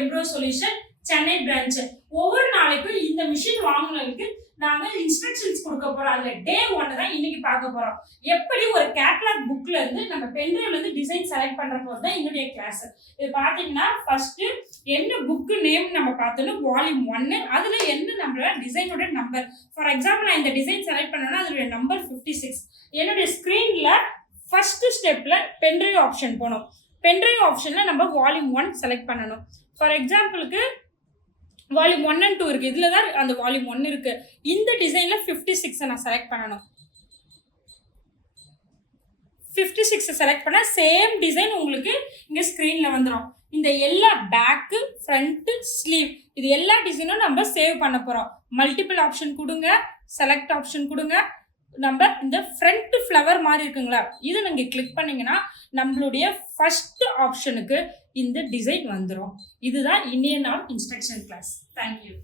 Embryo solution Chennai branch. ஒவ்வொரு நாளைக்கும் இந்த மிஷின் வாங்குனதுக்கு நாங்க இன்ஸ்ட்ரக்ஷன்ஸ் கொடுக்க போறோம். அதுல டே 1 தான் இன்னைக்கு பார்க்க போறோம். எப்படி ஒரு கேட்லாக் புக்ல இருந்து நம்ம பென்ட்ரைவ்ல இருந்து டிசைன் செலக்ட் பண்ற போது தான் என்னுடைய கிளாஸ். இது பாத்தீங்கன்னா ஃபர்ஸ்ட் என்ன புக் நேம் நம்ம பார்த்தோம், வால்யூம் 1. அதுல என்ன நம்மளோட டிசைனோட நம்பர். ஃபார் எக்ஸாம்பிள் நான் இந்த டிசைன் செலக்ட் பண்ணேன்னா அதோட நம்பர் 56. என்னுடைய ஸ்கிரீன்ல ஃபர்ஸ்ட் ஸ்டெப்ல பென்ட்ரைவ் ஆப்ஷன் போகணும். பென்ட்ரைவ் ஆப்ஷன்ல நம்ம வால்யூம் 1 செலக்ட் பண்ணணும். ஃபார் எக்ஸாம்பிளுக்கு வால்யூம் 1 and 2 இருக்கு. இதுல தான் அந்த வால்யூம் 1 இருக்கு. இந்த டிசைன்ல 56 நான் செலக்ட் பண்ணணும். 56 செலக்ட் பண்ணா சேம் டிசைன் உங்களுக்கு இங்க ஸ்கிரீன்ல வந்துடும். இந்த எல்லா பேக்கு, ஃப்ரண்ட், ஸ்லீவ் இது எல்லா டிசைனும் நம்ம சேவ் பண்ண போறோம். மல்டிபிள் ஆப்ஷன் கொடுங்க, செலக்ட் ஆப்ஷன் கொடுங்க. நம்ம இந்த ஃப்ரண்ட் ஃப்ளவர் மாதிரி இருக்குங்களா, இதை நீங்க கிளிக் பண்ணீங்கன்னா நம்மளுடைய ஃபர்ஸ்ட் ஆப்ஷனுக்கு இந்த டிசைன் வந்துடும். இதுதான் Indian art instruction class. Thank you.